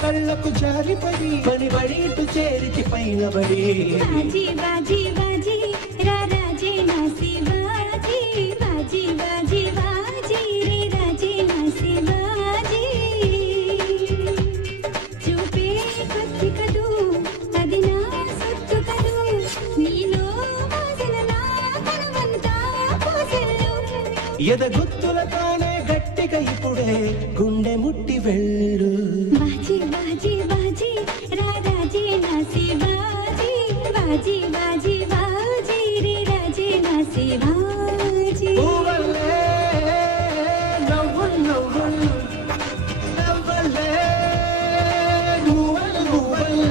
కళ్ళకు జారిపడి పనిబడి ఇటు చేరికి పైన బడి బాజీ బాజీ బాజీ రాజే నాసి బాజీ బాజీ బాజీ బాజీ రే రాజే నాసి బాజీ చూపే కొద్ది కదు అది నా సొత్తు కదు నీలో వాసన నా తనవంతా పోసెల్లు ఎదగుత్తులతోనే గట్టిగా ఇప్పుడే గుండె ముట్టి వెళ్ళు బాజీ బాజీ బాజీ రాజే నాసి బాజీ బాజీ బాజీ బాజీ రే రాజే నాసి బాజీ ఊవల్లే నవ్వుల్ నవ్వుల్ నవ్వల్లే నువ్వల్ నువ్వల్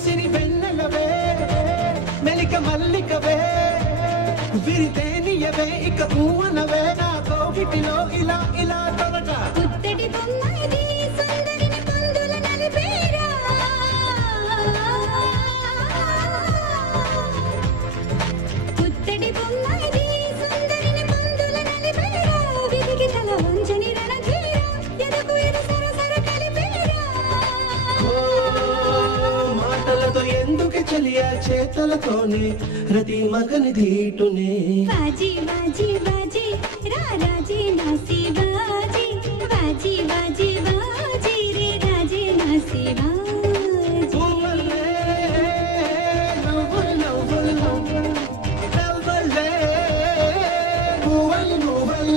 సిరి వెన్నెలవే మెలిక మల్లికవే విరితేనియవే ఇక ఊవనవే నా కోగిటిలో ఇలా ఇలా త్వరగా పుత్తడి బొమ్మ ఇది సుందరిని పందుల నలిపేరా పుత్తడి బొమ్మ ఇది సుందరిని పందుల నలిపేరా విధికి తల వంచని రణధీరా ఎదకు ఎదు సరసర కలిపేరా మాటలతో ఎందుకు చెలియా చేతలతోనే ప్రతి మగని దీటునే బాజీ బాజీ బాజీ రాజే నాసి బాజీ బాజీ బాజీ బాజీ రే రాజే నాసి బాజీ ఊవల్లే నవ్వుల్ నవ్వుల్ నవ్వల్లే నువ్వల్ నువ్వల్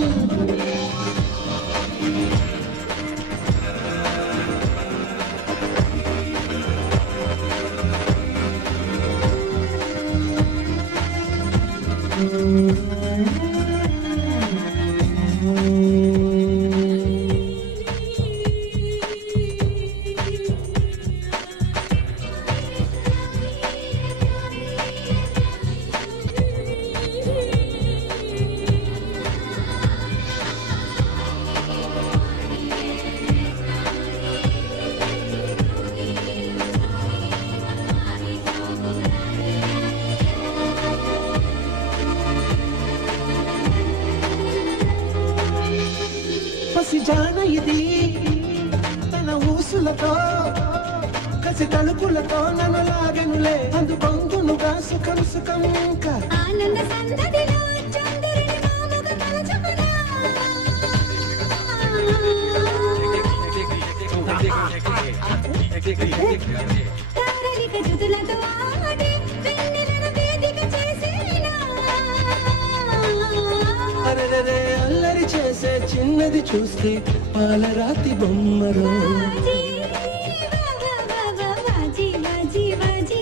పసిజాన ఇది తన ఊసులతో కసి తలుపులతో నన్ను లాగనులే అందుకొందునుగా సుఖం సుఖంకా ఆనంద సందడిలో చంద్రుని మాముగ తలచుకునా తారలిక జుదులతో ఆడి వెన్నెలను వేదిక చేసేనా అరెరే అల్లరి చేసే చిన్నది చూస్తే పాలరాతి బొమ్మరో బాజీ బాజీ బాజీ బాజీ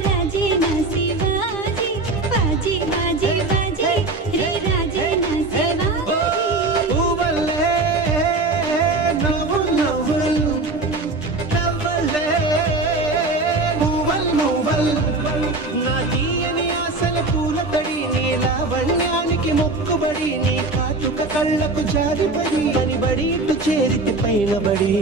రాజే నాసి బాజీ బాజీ బాజీ బాజీ రే రాజే నాసి బాజీ ఊవల్లే నవ్వుల్ నవ్వుల్ నవ్వల్లే నువ్వల్ నువ్వల్ నా తీయని ఆశల పూల తడి నీ లావణ్యానికి స్వామికి మొక్కుబడి నీ కాటుక కళ్ళకు జారిపడి పని బడి ఇటు చేరితి పైన బడి